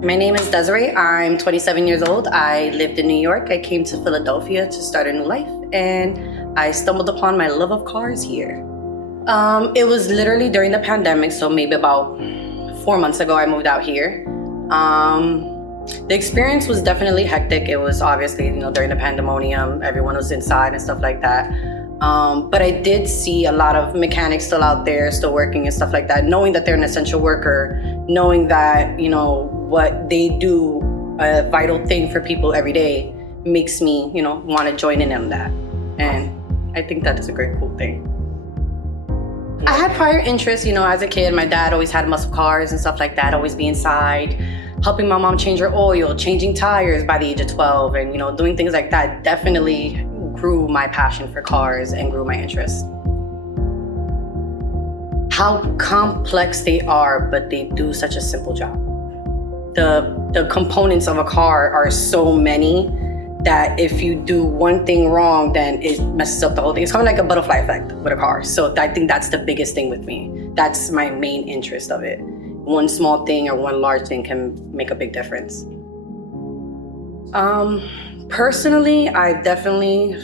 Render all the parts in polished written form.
My name is Desiree. I'm 27 years old. I lived in New York. I came to Philadelphia to start a new life, and I stumbled upon my love of cars here. It was literally during the pandemic, so maybe about 4 months ago I moved out here. The experience was definitely hectic. It was obviously, during the pandemonium, everyone was inside and stuff like that. But I did see a lot of mechanics still out there, still working and stuff like that, knowing that they're an essential worker, knowing that, what they do, a vital thing for people every day, makes me, want to join in on that. And I think that is a great, cool thing. I had prior interests, as a kid. My dad always had muscle cars and stuff like that, always be inside, helping my mom change her oil, changing tires by the age of 12, and, doing things like that definitely grew my passion for cars and grew my interest. How complex they are, but they do such a simple job. The components of a car are so many that if you do one thing wrong, then it messes up the whole thing. It's kind of like a butterfly effect with a car. So I think that's the biggest thing with me. That's my main interest of it. One small thing or one large thing can make a big difference. Personally, I've definitely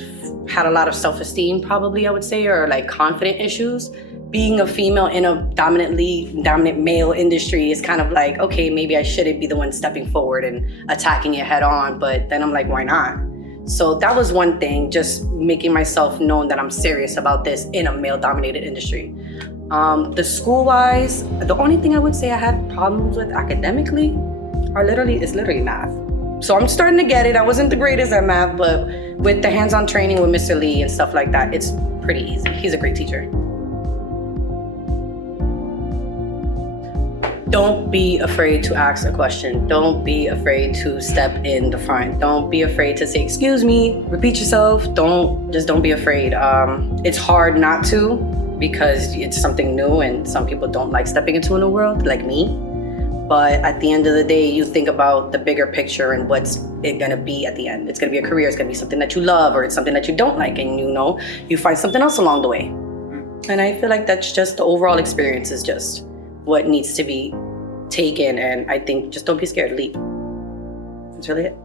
had a lot of self-esteem, probably I would say, or like confident issues. Being a female in a dominant male industry is kind of like, okay, maybe I shouldn't be the one stepping forward and attacking it head on, but then I'm like, why not? So that was one thing, just making myself known that I'm serious about this in a male-dominated industry. The school-wise, the only thing I would say I had problems with academically is literally math. So I'm starting to get it. I wasn't the greatest at math, but with the hands-on training with Mr. Lee and stuff like that, it's pretty easy. He's a great teacher. Don't be afraid to ask a question. Don't be afraid to step in the front. Don't be afraid to say, excuse me, repeat yourself. Don't be afraid. It's hard not to because it's something new and some people don't like stepping into a new world, like me. But at the end of the day, you think about the bigger picture and what's it gonna be at the end. It's gonna be a career, it's gonna be something that you love, or it's something that you don't like, and you find something else along the way. And I feel like that's just the overall experience is just what needs to be taken, and I think just don't be scared, leap. That's really it.